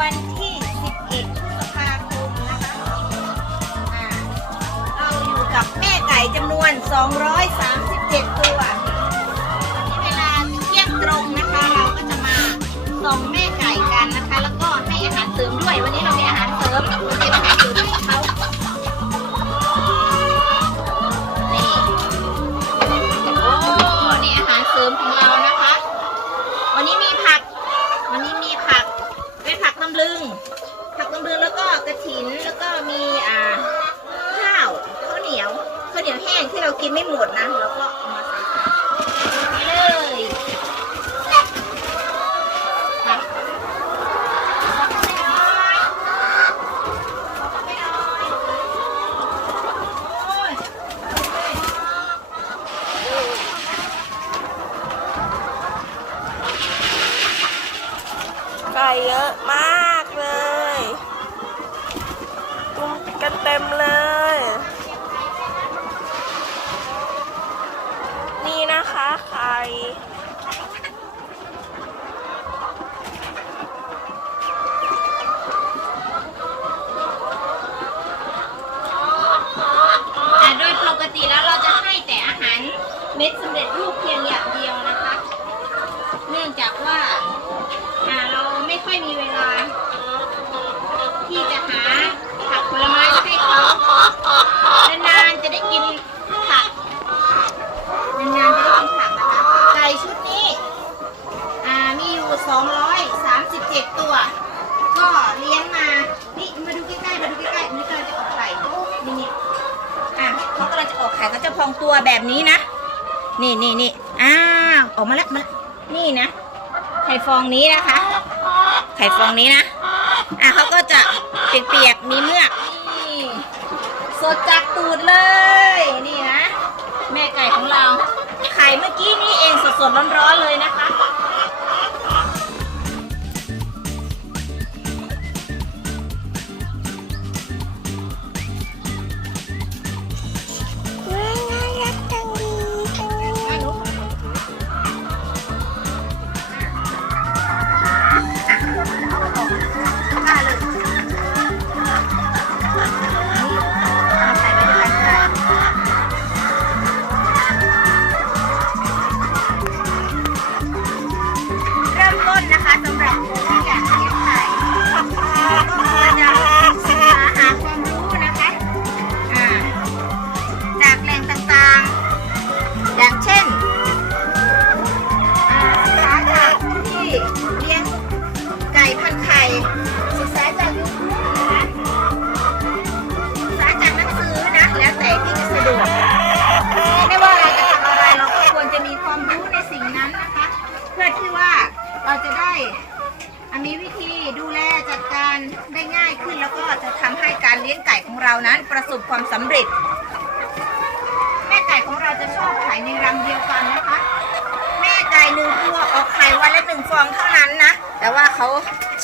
วันที่ 11พฤษภาคมนะคะอ่าเราอยู่กับแม่ไก่จำนวน 237 ตัววันนี้เวลาเที่ยงตรงนะคะ เราก็จะมาส่งแม่ไก่กันนะคะ แล้วก็ให้อาหารเสริมด้วย วันนี้เรามีอาหารเสริมกับเตรียมอาหารเส แล้วก็มีอ่าข้าวข้าวเหนียวข้าวเหนียวแห้งที่เรากินไม่หมดนะแล้วก็เอามาใส่นี่เลยไก่เยอะมากเลยตุมกันเต็มเลย นี่นะคะไข่ อ่าโดยปกติแล้วเราจะให้แต่อาหารเม็ดสำเร็จรูปเพียงอย่างเดียวนะคะ เนื่องจากว่าอ่าเราไม่ค่อยมีเวลา ที่จะหาผักผลไม้ให้เขานานๆจะได้กินผักนานๆจะได้กินผักนะคะ ไก่ชุดนี้อ่ามีอยู่ 237 ตัว ก็เลี้ยงมา นี่มาดูใกล้ๆ มาดูใกล้ๆนี่กำลังจะออกไข่นี่นี่อะเขากำลังจะ ออกไข่เขาจะพองตัวแบบนี้นะ นี่นี่นี่อ้าวออกมาแล้วมานี่นะ ไข่ฟองนี้นะคะ ไข่ฟองนี้นะ อะเขาก็จะเปียกๆมีเมือกนี่สดจากตูดเลย นี่นะ แม่ไก่ของเรา ไข่เมื่อกี้นี่เองสดๆร้อนๆเลยนะคะ นั้นประสบความสำเร็จ แม่ไก่ของเราจะชอบไข่ในรังเดียวกันนะคะ แม่ไก่หนึ่งตัวออกไข่วันละหนึ่งฟองเท่านั้นนะ แต่ว่าเขา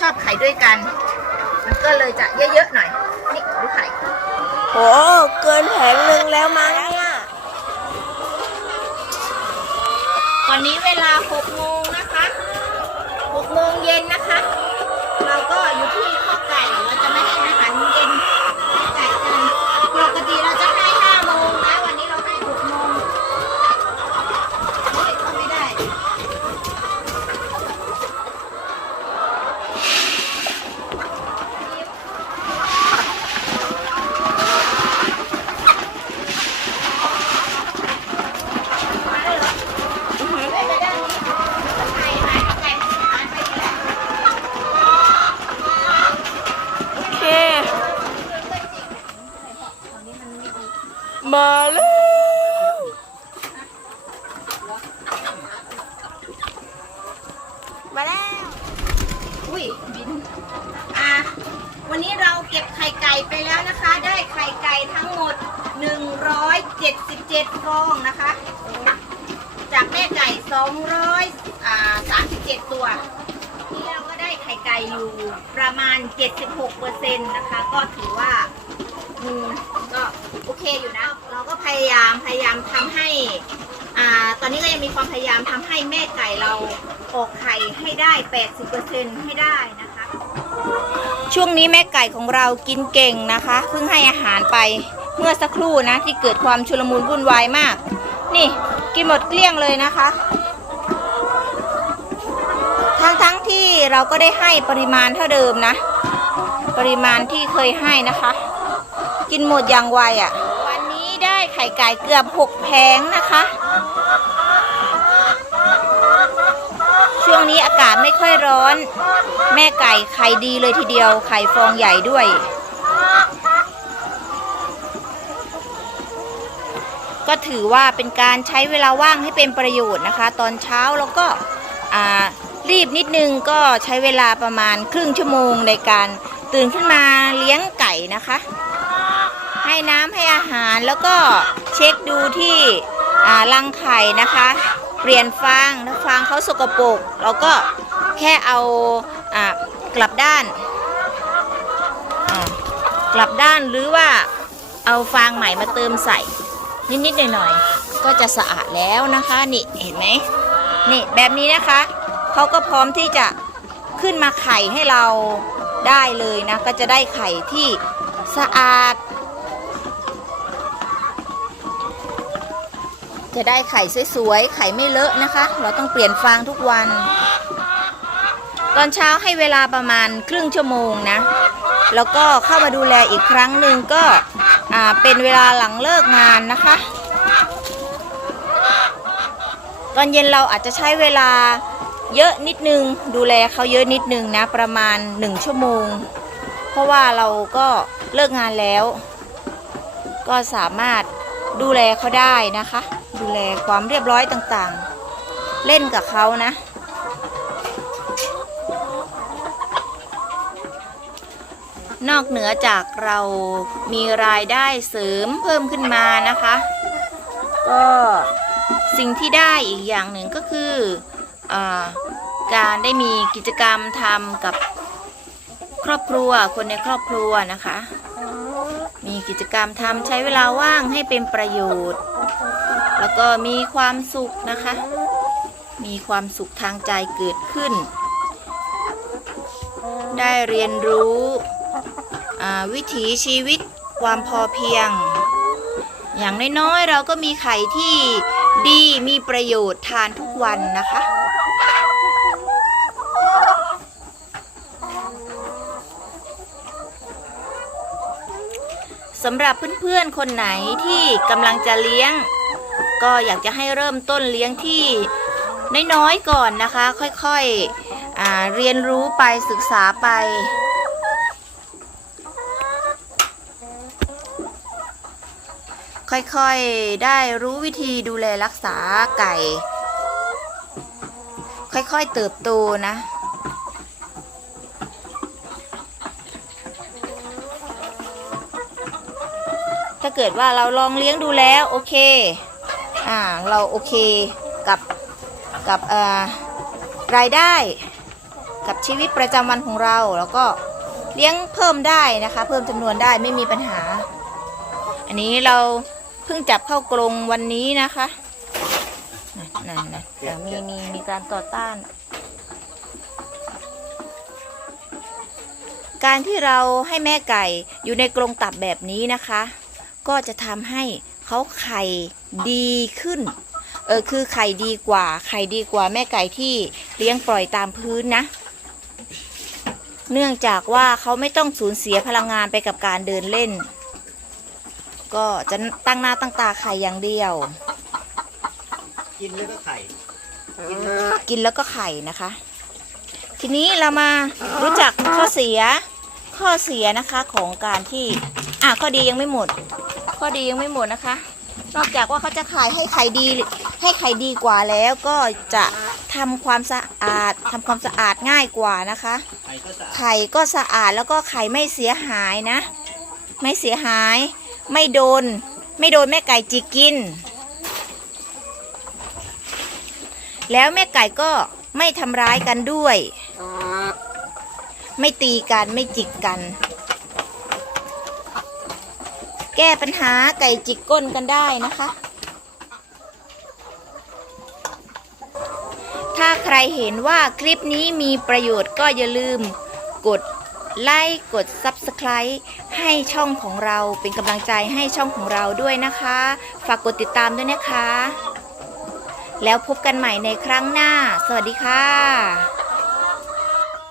ชอบไข่ด้วยกัน มันก็เลยจะเยอะๆหน่อย นี่ดูไข่ โห เกินแผงหนึ่งแล้วมั้งเนี่ยตอนนี้เวลา6โมงนะคะ6โมงเย็นนะคะ เราก็อยู่ที่ข้อไก่ เราจะไม่ให้อาหารเย็นให้ไก่กัน ปกติเราจะให้5โมงนะ วันนี้เราให้6โมงเฮ้ยเข้าไม่ได้ มาเลยเหรอ อื้อหือ ไปด้านนี้ไก่หายไก่หายไปนี่แหละ โอเค มาแล้ว มาแล้ว อุ้ยบิน อะวันนี้เราเก็บไข่ไก่ไปแล้วนะคะ ได้ไข่ไก่ทั้งหมด 177ฟองนะคะ จากแม่ไก่237 ตัวนี่เราก็ได้ไข่ไก่อยู่ประมาณ 76%นะคะ ก็ถือว่าอืมก็โอเคอยู่นะ เราก็พยายามพยายามทำให้อ่าตอนนี้ก็ยังมีความพยายามทำให้แม่ไก่เราออกไข่ให้ได้ 80%ให้ได้นะ ช่วงนี้แม่ไก่ของเรากินเก่งนะคะ เพิ่งให้อาหารไปเมื่อสักครู่นะ ที่เกิดความชุลมุนวุ่นวายมาก นี่กินหมดเกลี้ยงเลยนะคะ ทั้งทั้งๆที่เราก็ได้ให้ปริมาณเท่าเดิมนะ ปริมาณที่เคยให้นะคะ กินหมดอย่างไวอะ่ะ วันนี้ได้ไข่ไก่เกือบหกแผงนะคะ ช่วงนี้อากาศไม่ค่อย ร้อน แม่ไก่ไข่ดีเลยทีเดียว ไข่ฟองใหญ่ด้วย ก็ถือว่าเป็นการใช้เวลาว่างให้เป็นประโยชน์นะคะ ตอนเช้าแล้วก็รีบนิดนึงก็ใช้เวลาประมาณครึ่งชั่วโมงในการตื่นขึ้นมาเลี้ยงไก่นะคะ ให้น้ำให้อาหารแล้วก็เช็คดูที่รังไข่นะคะ เปลี่ยนฟางถ้าฟางเขาสกปรกเราก็ แค่เอาอกลับด้านกลับด้านหรือว่าเอาฟางใหม่มาเติมใส่ นิด ๆ หน่อย ๆ ก็จะสะอาดแล้วนะคะนี่เห็นไหมนี่แบบนี้นะคะเขาก็พร้อมที่จะขึ้นมาไข่ให้เราได้เลยนะ ก็จะได้ไข่ที่สะอาด จะได้ไข่สวยๆไข่ไม่เลอะนะคะ เราต้องเปลี่ยนฟางทุกวัน ตอนเช้าให้เวลาประมาณครึ่งชั่วโมงนะ แล้วก็เข้ามาดูแลอีกครั้งหนึ่งก็เป็นเวลาหลังเลิกงานนะคะ ตอนเย็นเราอาจจะใช้เวลาเยอะนิดนึง ดูแลเขาเยอะนิดนึงนะประมาณ1ชั่วโมง เพราะว่าเราก็เลิกงานแล้ว ก็สามารถดูแลเขาได้นะคะ ดูแลความเรียบร้อยต่างๆ เล่นกับเขานะ นอกเหนือจากเรามีรายได้เสริมเพิ่มขึ้นมานะคะ ก็สิ่งที่ได้อีกอย่างหนึ่งก็คืออการได้มีกิจกรรมทำกับครอบครัวคนในครอบครัวนะคะ มีกิจกรรมทำใช้เวลาว่างให้เป็นประโยชน์ แล้วก็มีความสุขนะคะ มีความสุขทางใจเกิดขึ้น ได้เรียนรู้ วิถีชีวิตความพอเพียง อย่างน้อยๆเราก็มีไข่ที่ดีมีประโยชน์ทานทุกวันนะคะสำหรับเพื่อนๆคนไหนที่กำลังจะเลี้ยง ก็อยากจะให้เริ่มต้นเลี้ยงที่น้อยๆก่อนนะคะ ค่อยๆอเรียนรู้ไปศึกษาไป ค่อยๆ ได้รู้วิธีดูแลรักษาไก่ ค่อยๆ เติบโตนะ ถ้าเกิดว่าเราลองเลี้ยงดูแล้วโอเค อ่า เราโอเคกับกับเอ่อรายได้กับชีวิตประจำวันของเราแล้วก็เลี้ยงเพิ่มได้นะคะ เพิ่มจำนวนได้ไม่มีปัญหา อันนี้เรา เพิ่งจับเข้ากรงวันนี้นะคะนั่นนั่นนะแต่มีมีมีการต่อต้าน การที่เราให้แม่ไก่อยู่ในกรงตับแบบนี้นะคะ ก็จะทำให้เขาไข่ดีขึ้น เออคือไข่ดีกว่า ไข่ดีกว่าแม่ไก่ที่เลี้ยงปล่อยตามพื้นนะ เนื่องจากว่าเขาไม่ต้องสูญเสียพลังงานไปกับการเดินเล่น ก็จะตั้งหน้าตั้งตาไข่อย่างเดียว กินแล้วก็ไข่ กินแล้วก็ไข่นะคะ ทีนี้เรามารู้จักข้อเสีย ข้อเสียนะคะของการที่อะข้อดียังไม่หมด ข้อดียังไม่หมดนะคะ นอกจากว่าเขาจะขายให้ไข่ดีให้ไข่ดีกว่าแล้วก็จะทำความสะอาดทำความสะอาดง่ายกว่านะคะไข่ก็สะอาดไข่ก็สะอาดแล้วก็ไข่ไม่เสียหายนะ ไม่เสียหาย ไม่โดน ไม่โดนแม่ไก่จิกกิน แล้วแม่ไก่ก็ไม่ทำร้ายกันด้วย ไม่ตีกันไม่จิกกัน แก้ปัญหาไก่จิกก้นกันได้นะคะ ถ้าใครเห็นว่าคลิปนี้มีประโยชน์ก็อย่าลืมกด ไลค์กด Subscribe ให้ช่องของเราเป็นกำลังใจให้ช่องของเราด้วยนะคะ ฝากกดติดตามด้วยนะคะ แล้วพบกันใหม่ในครั้งหน้า สวัสดีค่ะ